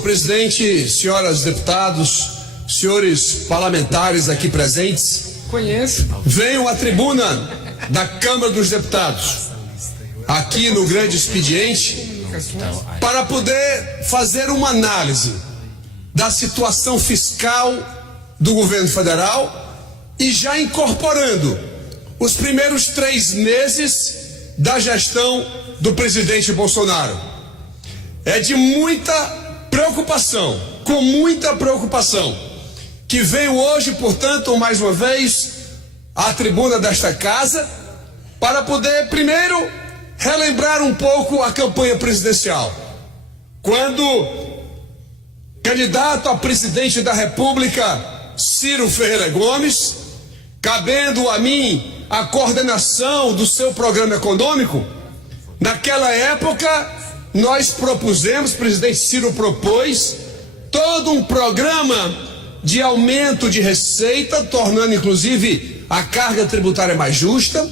Presidente, senhoras deputados, senhores parlamentares aqui presentes, venho à tribuna da Câmara dos Deputados, aqui no grande expediente, para poder fazer uma análise da situação fiscal do governo federal e já incorporando os primeiros 3 meses da gestão do presidente Bolsonaro. É de muita preocupação, com muita preocupação, que venho hoje, portanto, mais uma vez, à tribuna desta casa, para poder, primeiro, relembrar um pouco a campanha presidencial. Quando candidato a presidente da República, Ciro Ferreira Gomes, cabendo a mim a coordenação do seu programa econômico, naquela época nós propusemos, o presidente Ciro propôs, todo um programa de aumento de receita, tornando inclusive a carga tributária mais justa,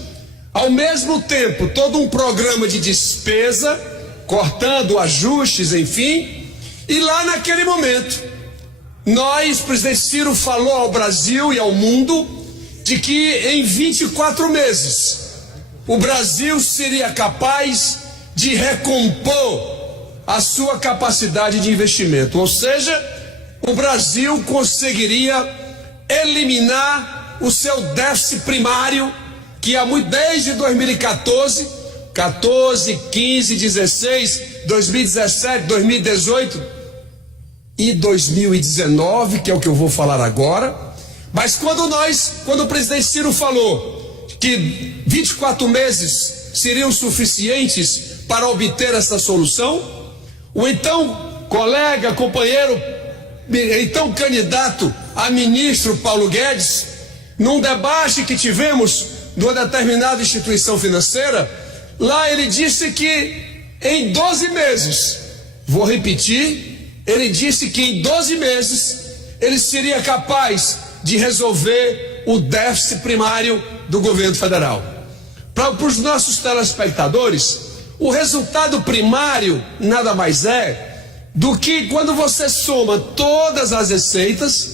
ao mesmo tempo todo um programa de despesa, cortando ajustes, enfim, e lá naquele momento, o presidente Ciro falou ao Brasil e ao mundo de que em 24 meses o Brasil seria capaz de recompor a sua capacidade de investimento, ou seja, o Brasil conseguiria eliminar o seu déficit primário, que desde 2014, 15, 16, 2017, 2018 e 2019, que é o que eu vou falar agora. Mas quando o presidente Ciro falou que 24 meses seriam suficientes para obter essa solução, o então colega, companheiro, então candidato a ministro Paulo Guedes, num debate que tivemos numa determinada instituição financeira, lá ele disse que em 12 meses, vou repetir, ele disse que em 12 meses ele seria capaz de resolver o déficit primário do governo federal. Para os nossos telespectadores, o resultado primário nada mais é do que quando você soma todas as receitas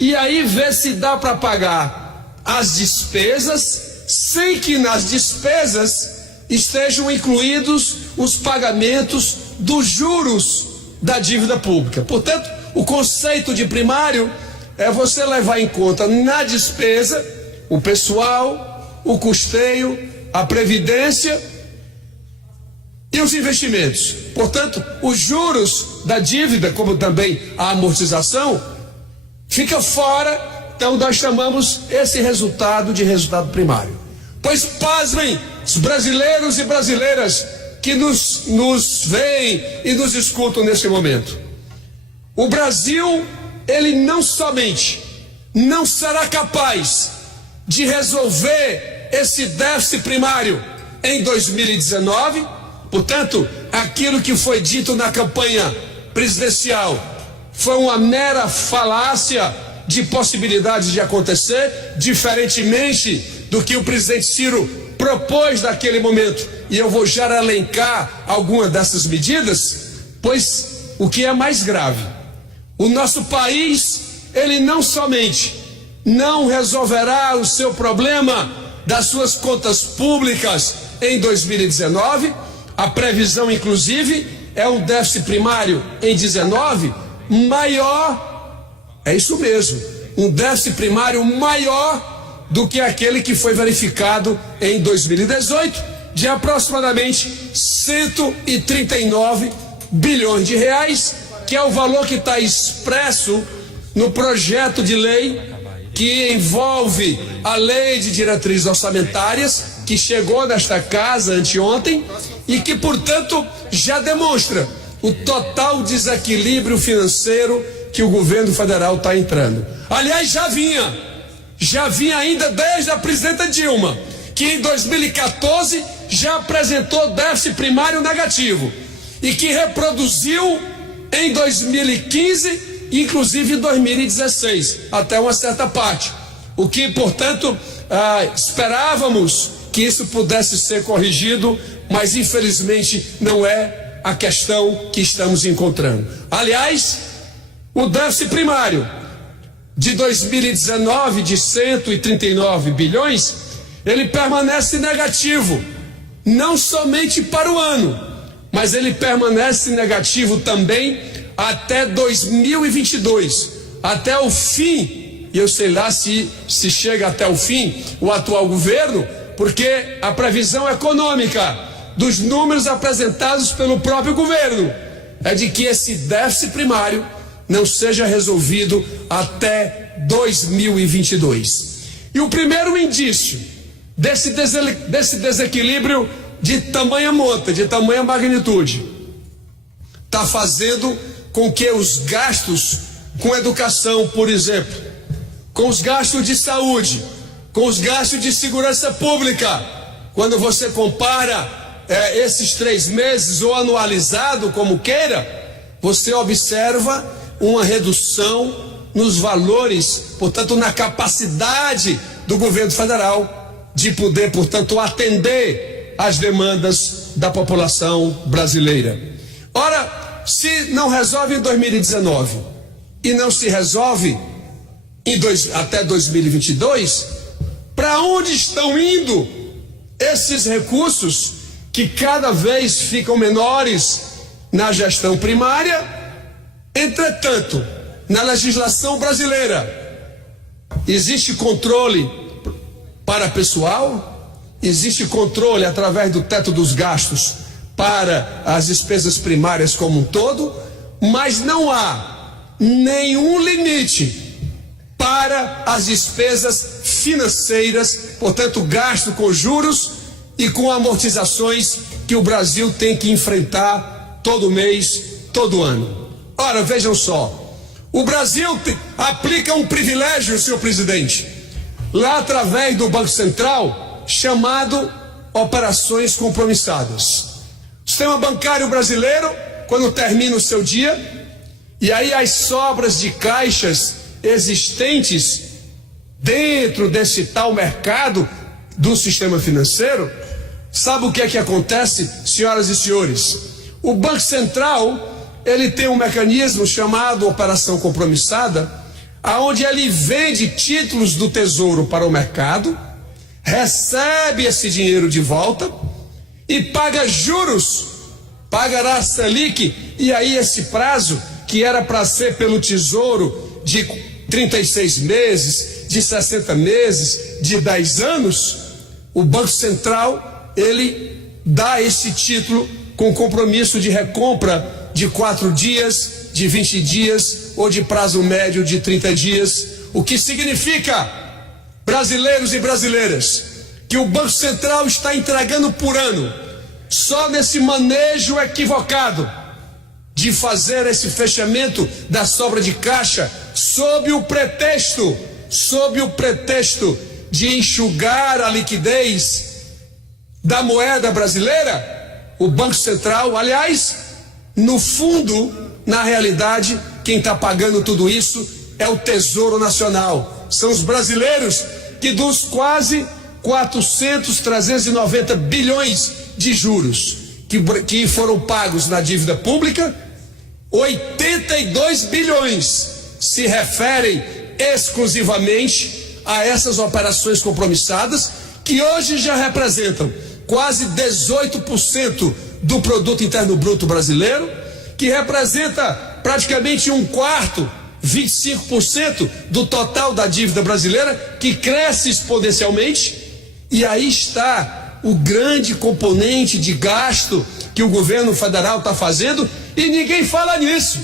e aí vê se dá para pagar as despesas, sem que nas despesas estejam incluídos os pagamentos dos juros da dívida pública. Portanto, o conceito de primário é você levar em conta na despesa o pessoal, o custeio, a previdência e os investimentos. Portanto, os juros da dívida, como também a amortização, fica fora. Então nós chamamos esse resultado de resultado primário. Pois pasmem os brasileiros e brasileiras que nos veem e nos escutam nesse momento. O Brasil, ele não somente não será capaz de resolver esse déficit primário em 2019, portanto, aquilo que foi dito na campanha presidencial foi uma mera falácia de possibilidade de acontecer, diferentemente do que o presidente Ciro propôs naquele momento. E eu vou já elencar algumas dessas medidas, pois o que é mais grave, o nosso país, ele não somente não resolverá o seu problema das suas contas públicas em 2019, a previsão inclusive é um déficit primário em 19 maior, é isso mesmo, um déficit primário maior do que aquele que foi verificado em 2018, de aproximadamente 139 bilhões de reais, que é o valor que está expresso no projeto de lei que envolve a lei de diretrizes orçamentárias, que chegou nesta casa anteontem e que, portanto, já demonstra o total desequilíbrio financeiro que o governo federal está entrando. Aliás, já vinha ainda desde a presidenta Dilma, que em 2014 já apresentou déficit primário negativo e que reproduziu em 2015, inclusive em 2016, até uma certa parte. O que, portanto, esperávamos que isso pudesse ser corrigido, mas infelizmente não é a questão que estamos encontrando. Aliás, o déficit primário de 2019 de 139 bilhões, ele permanece negativo, não somente para o ano, mas ele permanece negativo também até 2022, até o fim, e eu sei lá se chega até o fim o atual governo, porque a previsão econômica dos números apresentados pelo próprio governo é de que esse déficit primário não seja resolvido até 2022. E o primeiro indício desse desequilíbrio de tamanha monta, de tamanha magnitude, está fazendo com que os gastos com educação, por exemplo, com os gastos de saúde, com os gastos de segurança pública, quando você compara esses 3 meses ou anualizado, como queira, você observa uma redução nos valores, portanto, na capacidade do governo federal de poder, portanto, atender às demandas da população brasileira. Ora, se não resolve em 2019 e não se resolve até 2022, para onde estão indo esses recursos que cada vez ficam menores na gestão primária? Entretanto, na legislação brasileira, existe controle para pessoal, existe controle através do teto dos gastos para as despesas primárias como um todo, mas não há nenhum limite para as despesas financeiras, portanto, gasto com juros e com amortizações que o Brasil tem que enfrentar todo mês, todo ano. Ora, vejam só, o Brasil aplica um privilégio, senhor presidente, lá através do Banco Central, chamado operações compromissadas. O sistema bancário brasileiro, quando termina o seu dia, e aí as sobras de caixas existentes dentro desse tal mercado do sistema financeiro, sabe o que é que acontece, senhoras e senhores? O Banco Central, ele tem um mecanismo chamado operação compromissada, aonde ele vende títulos do Tesouro para o mercado, recebe esse dinheiro de volta e paga juros, pagará a Selic, e aí esse prazo que era para ser pelo Tesouro de 36 meses, de 60 meses, de 10 anos, o Banco Central, ele dá esse título com compromisso de recompra de 4 dias, de 20 dias ou de prazo médio de 30 dias, o que significa, brasileiros e brasileiras, que o Banco Central está entregando por ano, só nesse manejo equivocado de fazer esse fechamento da sobra de caixa sob o pretexto de enxugar a liquidez da moeda brasileira, o Banco Central, aliás, no fundo, na realidade, quem está pagando tudo isso é o Tesouro Nacional. São os brasileiros que dos quase 390 bilhões de juros que foram pagos na dívida pública, 82 bilhões se referem exclusivamente a essas operações compromissadas, que hoje já representam quase 18% do produto interno bruto brasileiro, que representa praticamente 1/4, 25% do total da dívida brasileira, que cresce exponencialmente. E aí está o grande componente de gasto que o governo federal está fazendo, e ninguém fala nisso.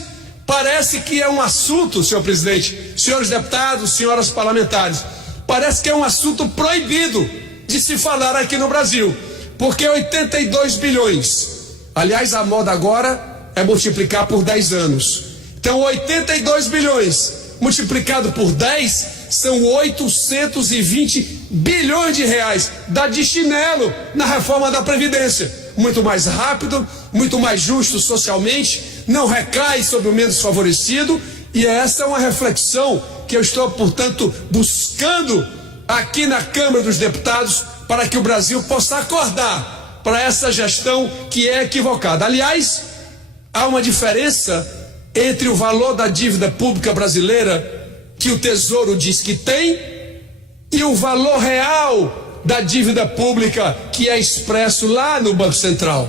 Parece que é um assunto, senhor presidente, senhores deputados, senhoras parlamentares, parece que é um assunto proibido de se falar aqui no Brasil, porque 82 bilhões, aliás, a moda agora é multiplicar por 10 anos. Então, 82 bilhões multiplicado por 10 são 820 bilhões de reais. Dá de chinelo na reforma da Previdência. Muito mais rápido, muito mais justo socialmente, não recai sobre o menos favorecido, e essa é uma reflexão que eu estou, portanto, buscando aqui na Câmara dos Deputados, para que o Brasil possa acordar para essa gestão que é equivocada. Aliás, há uma diferença entre o valor da dívida pública brasileira que o Tesouro diz que tem e o valor real da dívida pública que é expresso lá no Banco Central.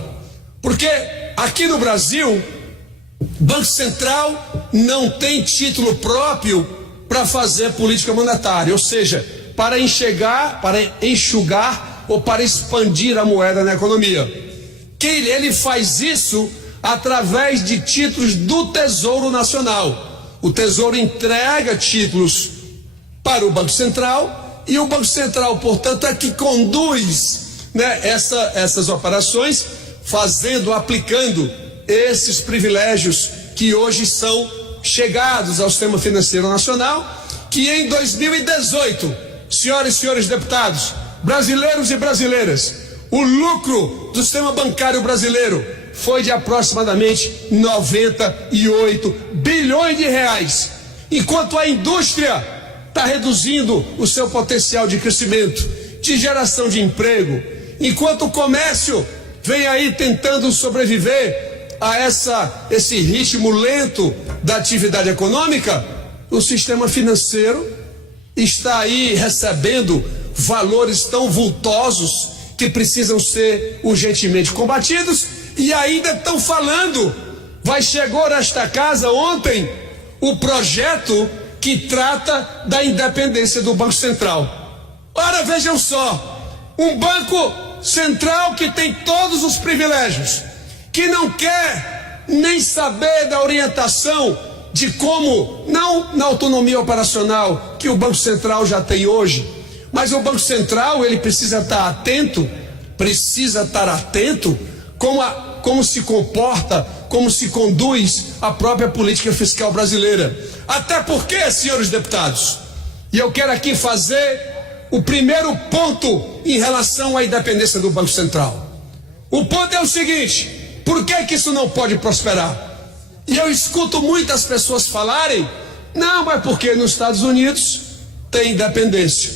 Porque aqui no Brasil, o Banco Central não tem título próprio para fazer política monetária, ou seja, para enxugar ou para expandir a moeda na economia. Ele faz isso através de títulos do Tesouro Nacional. O Tesouro entrega títulos para o Banco Central e o Banco Central, portanto, é que conduz, né, essas operações, aplicando esses privilégios que hoje são chegados ao sistema financeiro nacional, que em 2018, senhoras e senhores deputados, brasileiros e brasileiras, o lucro do sistema bancário brasileiro foi de aproximadamente 98 bilhões de reais, enquanto a indústria está reduzindo o seu potencial de crescimento, de geração de emprego, enquanto o comércio vem aí tentando sobreviver a esse ritmo lento da atividade econômica, o sistema financeiro está aí recebendo valores tão vultosos que precisam ser urgentemente combatidos. E ainda estão falando, chegou nesta casa ontem o projeto que trata da independência do Banco Central. Ora, vejam só, um Banco Central que tem todos os privilégios, que não quer nem saber da orientação de como, não na autonomia operacional que o Banco Central já tem hoje, mas o Banco Central ele precisa estar atento como se comporta, como se conduz a própria política fiscal brasileira. Até porque, senhores deputados, e eu quero aqui fazer o primeiro ponto em relação à independência do Banco Central. O ponto é o seguinte: por que isso não pode prosperar? E eu escuto muitas pessoas falarem, não, mas porque nos Estados Unidos tem independência,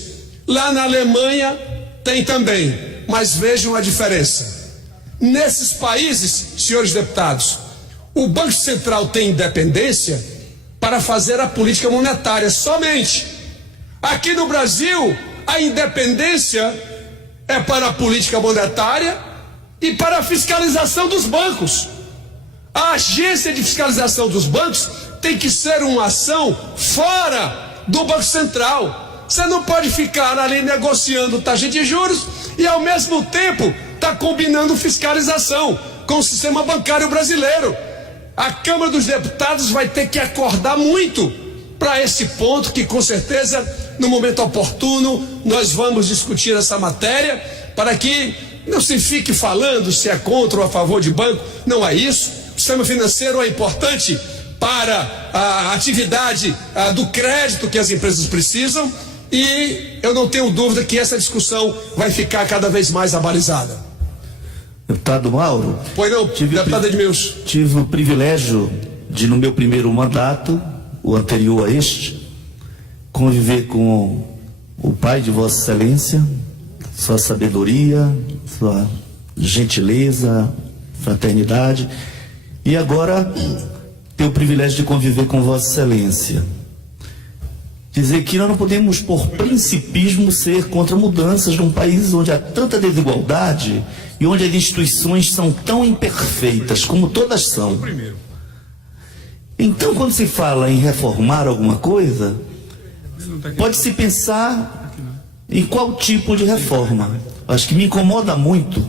lá na Alemanha tem também, mas vejam a diferença. Nesses países, senhores deputados, o Banco Central tem independência para fazer a política monetária somente. Aqui no Brasil, a independência é para a política monetária e para a fiscalização dos bancos. A agência de fiscalização dos bancos tem que ser uma ação fora do Banco Central. Você não pode ficar ali negociando taxa de juros e ao mesmo tempo está combinando fiscalização com o sistema bancário brasileiro. A Câmara dos Deputados vai ter que acordar muito para esse ponto, que com certeza no momento oportuno nós vamos discutir essa matéria, para que não se fique falando se é contra ou a favor de banco. Não é isso. O sistema financeiro é importante para a atividade do crédito que as empresas precisam, e eu não tenho dúvida que essa discussão vai ficar cada vez mais abalizada. Deputado Mauro, pois não, deputado Edmilson. Tive o privilégio de, no meu primeiro mandato, o anterior a este, conviver com o pai de Vossa Excelência, sua sabedoria, sua gentileza, fraternidade, e agora ter o privilégio de conviver com Vossa Excelência. Dizer que nós não podemos, por principismo, ser contra mudanças num país onde há tanta desigualdade e onde as instituições são tão imperfeitas, como todas são. Então, quando se fala em reformar alguma coisa, pode-se pensar em qual tipo de reforma. Acho que me incomoda muito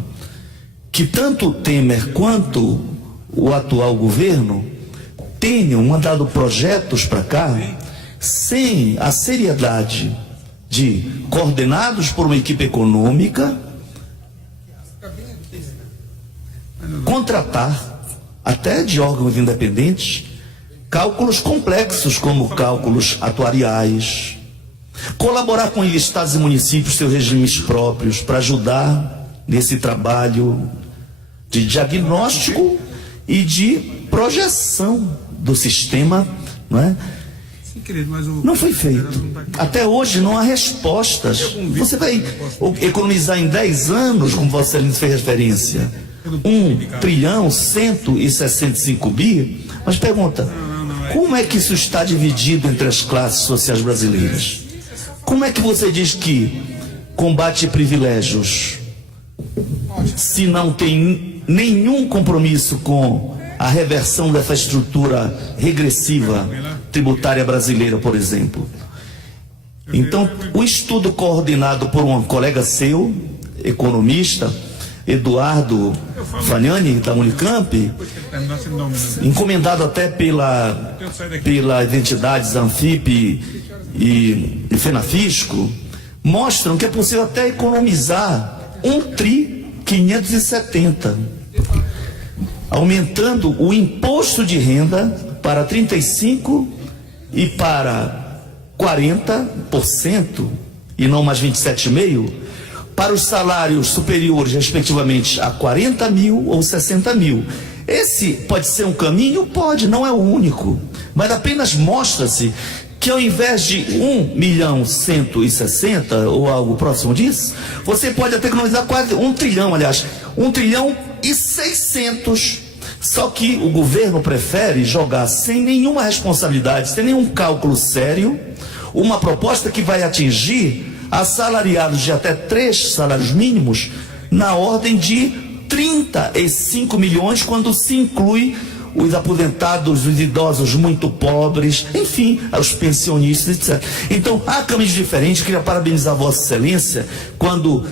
que tanto o Temer quanto o atual governo tenham mandado projetos para cá sem a seriedade de, coordenados por uma equipe econômica, contratar, até de órgãos independentes, cálculos complexos como cálculos atuariais, colaborar com estados e municípios, seus regimes próprios, para ajudar nesse trabalho de diagnóstico e de projeção do sistema, não é? Não foi feito. Até hoje não há respostas. Você vai economizar em 10 anos, como Vossa Excelência fez referência, 1.165 bi, mas pergunta, como é que isso está dividido entre as classes sociais brasileiras? Como é que você diz que combate privilégios se não tem nenhum compromisso com a reversão dessa estrutura regressiva tributária brasileira, por exemplo? Então, o estudo coordenado por um colega seu, economista, Eduardo Fagnani, da Unicamp, encomendado até pelas entidades Anfip e Fenafisco, mostram que é possível até economizar 1.570 tri, aumentando o imposto de renda para 35% e para 40%, e não mais 27,5%, para os salários superiores, respectivamente, a 40 mil ou 60 mil. Esse pode ser um caminho? Pode, não é o único, mas apenas mostra-se que ao invés de 1.160.000 ou algo próximo disso, você pode até economizar quase 1 trilhão, aliás, 1.600.000.000. Só que o governo prefere jogar sem nenhuma responsabilidade, sem nenhum cálculo sério, uma proposta que vai atingir assalariados de até 3 salários mínimos na ordem de 35 milhões, quando se inclui os aposentados, os idosos muito pobres, enfim, os pensionistas, etc. Então, há caminhos diferentes. Queria parabenizar Vossa Excelência quando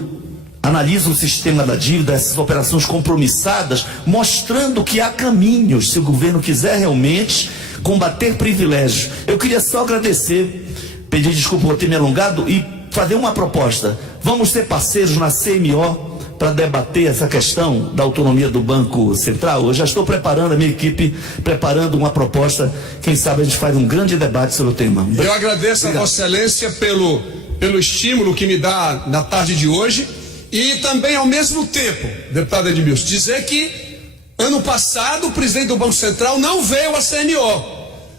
analisa o sistema da dívida, essas operações compromissadas, mostrando que há caminhos, se o governo quiser realmente combater privilégios. Eu queria só agradecer, pedir desculpa por ter me alongado e fazer uma proposta. Vamos ser parceiros na CMO para debater essa questão da autonomia do Banco Central. Eu já estou preparando, a minha equipe preparando uma proposta. Quem sabe a gente faz um grande debate sobre o tema. Eu agradeço a Vossa Excelência pelo estímulo que me dá na tarde de hoje, e também ao mesmo tempo, deputado Edmilson, dizer que ano passado o presidente do Banco Central não veio à CMO.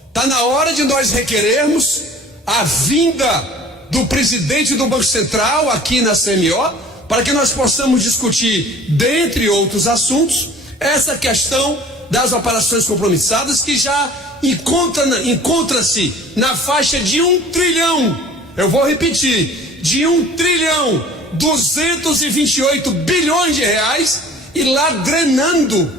Está na hora de nós requerermos a vinda do presidente do Banco Central aqui na CMO, para que nós possamos discutir, dentre outros assuntos, essa questão das operações compromissadas, que já encontra-se na faixa de 1 trilhão, eu vou repetir, de 1.228 bilhões de reais, e lá drenando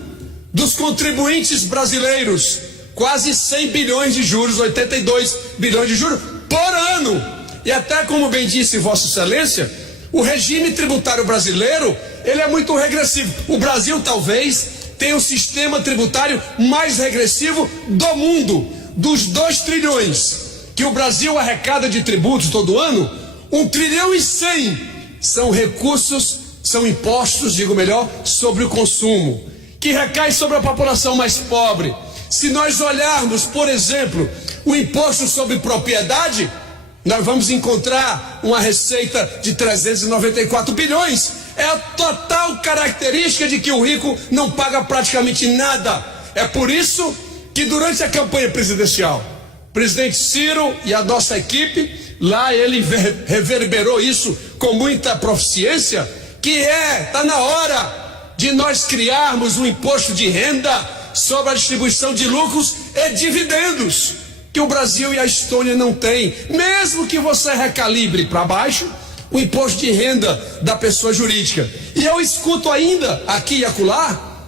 dos contribuintes brasileiros quase 100 bilhões de juros, 82 bilhões de juros por ano. E até como bem disse Vossa Excelência, o regime tributário brasileiro, ele é muito regressivo. O Brasil talvez tenha o sistema tributário mais regressivo do mundo. Dos 2 trilhões que o Brasil arrecada de tributos todo ano, 1 trilhão e 100 são recursos, são impostos, digo melhor, sobre o consumo, que recai sobre a população mais pobre. Se nós olharmos, por exemplo, o imposto sobre propriedade, nós vamos encontrar uma receita de 394 bilhões. É a total característica de que o rico não paga praticamente nada. É por isso que durante a campanha presidencial, o presidente Ciro e a nossa equipe, lá ele reverberou isso com muita proficiência, que está na hora de nós criarmos um imposto de renda sobre a distribuição de lucros e dividendos, que o Brasil e a Estônia não têm. Mesmo que você recalibre para baixo o imposto de renda da pessoa jurídica. E eu escuto ainda aqui e acolá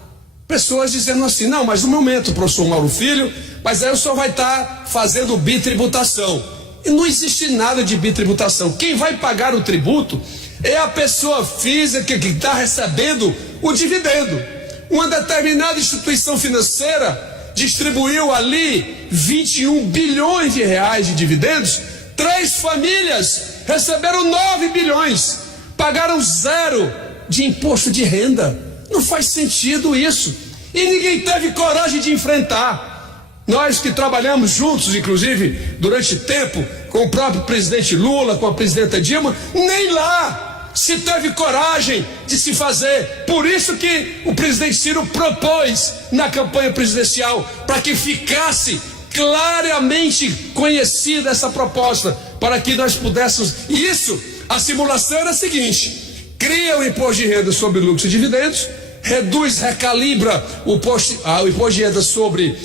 pessoas dizendo assim: não, mas no momento, professor Mauro Filho, mas aí o senhor vai estar fazendo bitributação. E não existe nada de bitributação. Quem vai pagar o tributo é a pessoa física que está recebendo o dividendo. Uma determinada instituição financeira distribuiu ali 21 bilhões de reais de dividendos, 3 famílias receberam 9 bilhões, pagaram 0 de imposto de renda. Não faz sentido isso. E ninguém teve coragem de enfrentar. Nós que trabalhamos juntos, inclusive, durante tempo, com o próprio presidente Lula, com a presidenta Dilma, nem lá se teve coragem de se fazer. Por isso que o presidente Ciro propôs na campanha presidencial, para que ficasse claramente conhecida essa proposta, para que nós pudéssemos. Isso, a simulação era a seguinte: cria o imposto de renda sobre lucros e dividendos, recalibra o imposto de renda sobre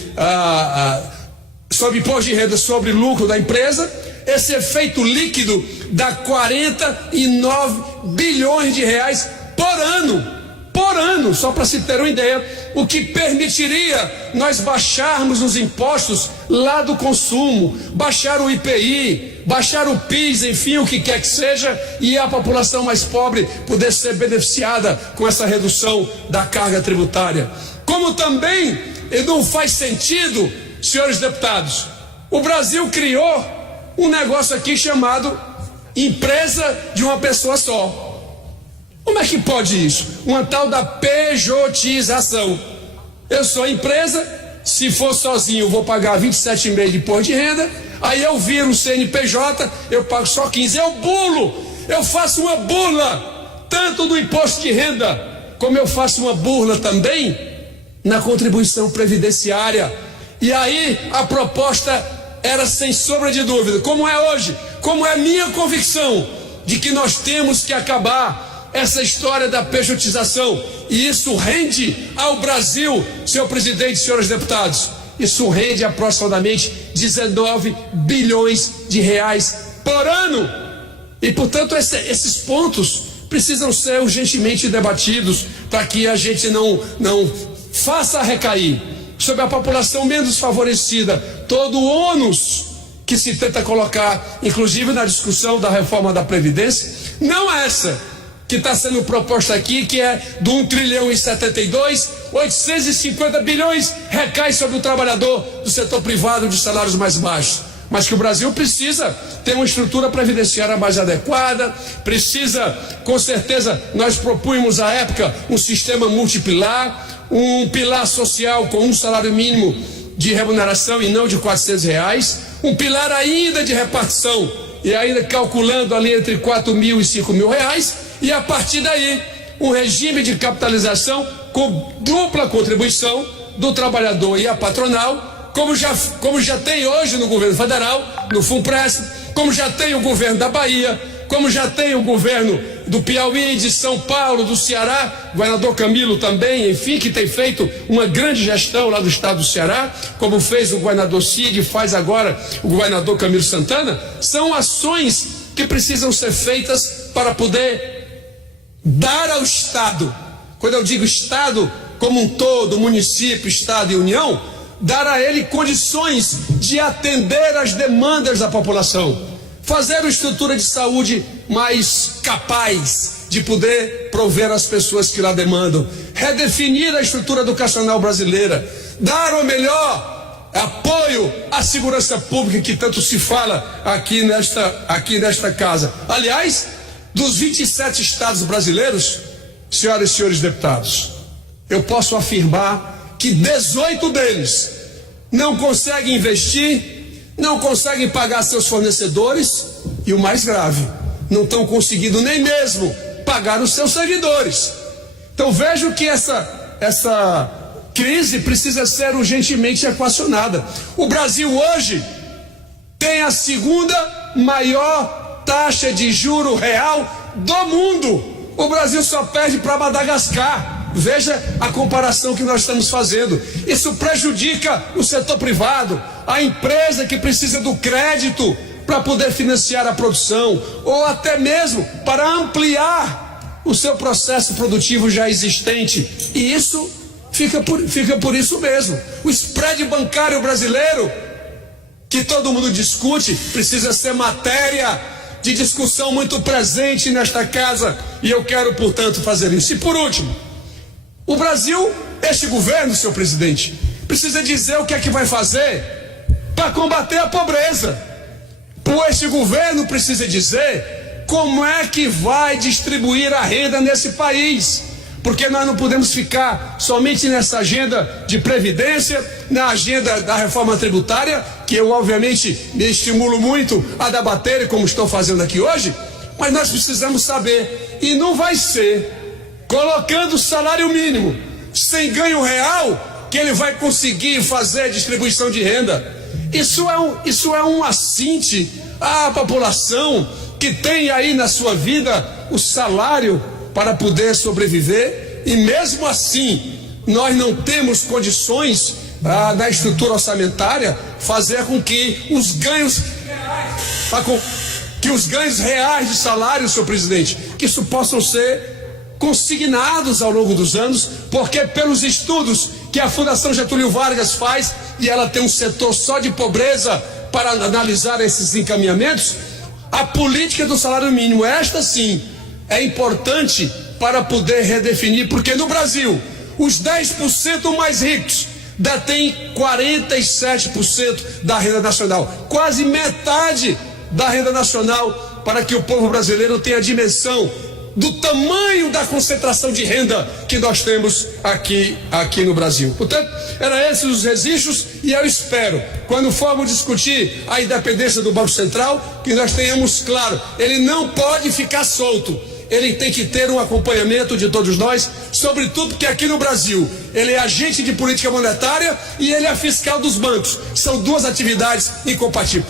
imposto de renda sobre lucro da empresa. Esse efeito líquido dá 49 bilhões de reais por ano, só para se ter uma ideia, o que permitiria nós baixarmos os impostos lá do consumo, baixar o IPI, baixar o PIS, enfim, o que quer que seja, e a população mais pobre poder ser beneficiada com essa redução da carga tributária. Como também não faz sentido, senhores deputados, o Brasil criou um negócio aqui chamado empresa de uma pessoa só. Como é que pode isso? Uma tal da pejotização. Eu sou empresa, se for sozinho eu vou pagar 27,5% de imposto de renda, aí eu viro o CNPJ, eu pago só 15%. Eu faço uma burla, tanto do imposto de renda, como eu faço uma burla também na contribuição previdenciária. E aí a proposta era sem sombra de dúvida, como é hoje, como é minha convicção, de que nós temos que acabar essa história da pejotização, e isso rende ao Brasil, senhor presidente, senhores deputados, isso rende aproximadamente 19 bilhões de reais por ano, e portanto esses pontos precisam ser urgentemente debatidos, para que a gente não faça recair sobre a população menos favorecida todo o ônus que se tenta colocar, inclusive na discussão da reforma da Previdência, não essa que está sendo proposta aqui, que é do 1,072 trilhão, 850 bilhões recai sobre o trabalhador do setor privado de salários mais baixos. Mas que o Brasil precisa ter uma estrutura previdenciária mais adequada, precisa, com certeza, nós propunhamos à época um sistema multipilar, um pilar social com um salário mínimo de remuneração e não de R$400, um pilar ainda de repartição, e ainda calculando ali entre R$4.000 e R$5.000, e a partir daí um regime de capitalização com dupla contribuição do trabalhador e a patronal, como já tem hoje no governo federal, no FUNPRESP, como já tem o governo da Bahia, como já tem o governo do Piauí, de São Paulo, do Ceará, governador Camilo também, enfim, que tem feito uma grande gestão lá do estado do Ceará, como fez o governador Cid, faz agora o governador Camilo Santana. São ações que precisam ser feitas para poder dar ao Estado, quando eu digo Estado como um todo, município, Estado e União, dar a ele condições de atender às demandas da população, fazer uma estrutura de saúde mais capaz de poder prover às pessoas que lá demandam, redefinir a estrutura educacional brasileira, dar o melhor apoio à segurança pública que tanto se fala aqui nesta casa. Aliás, dos 27 estados brasileiros, senhoras e senhores deputados, eu posso afirmar que 18 deles não conseguem investir, não conseguem pagar seus fornecedores e, o mais grave, não estão conseguindo nem mesmo pagar os seus servidores. Então vejo que essa crise precisa ser urgentemente equacionada. O Brasil hoje tem a segunda maior taxa de juro real do mundo. O Brasil só perde para Madagascar. Veja a comparação que nós estamos fazendo. Isso prejudica o setor privado, a empresa que precisa do crédito para poder financiar a produção, ou até mesmo para ampliar o seu processo produtivo já existente. E isso fica por isso mesmo. O spread bancário brasileiro, que todo mundo discute, precisa ser matéria de discussão muito presente nesta casa, e eu quero, portanto, fazer isso. E por último, o Brasil, este governo, senhor presidente, precisa dizer o que é que vai fazer para combater a pobreza. Este governo precisa dizer como é que vai distribuir a renda nesse país, porque nós não podemos ficar somente nessa agenda de previdência, na agenda da reforma tributária, que eu obviamente me estimulo muito a debater, como estou fazendo aqui hoje, mas nós precisamos saber, e não vai ser colocando salário mínimo sem ganho real que ele vai conseguir fazer distribuição de renda. Isso é um assinte à população que tem aí na sua vida o salário para poder sobreviver, E mesmo assim, nós não temos condições na estrutura orçamentária fazer com que os ganhos reais de salário, senhor presidente, que isso possam ser consignados ao longo dos anos, porque pelos estudos que a Fundação Getúlio Vargas faz, e ela tem um setor só de pobreza para analisar esses encaminhamentos, a política do salário mínimo, esta sim, é importante para poder redefinir, porque no Brasil, os 10% mais ricos detêm 47% da renda nacional, quase metade da renda nacional, para que o povo brasileiro tenha dimensão do tamanho da concentração de renda que nós temos aqui no Brasil. Portanto, eram esses os registros, e eu espero, quando formos discutir a independência do Banco Central, que nós tenhamos claro, ele não pode ficar solto, ele tem que ter um acompanhamento de todos nós, sobretudo porque aqui no Brasil ele é agente de política monetária e ele é fiscal dos bancos. São duas atividades incompatíveis.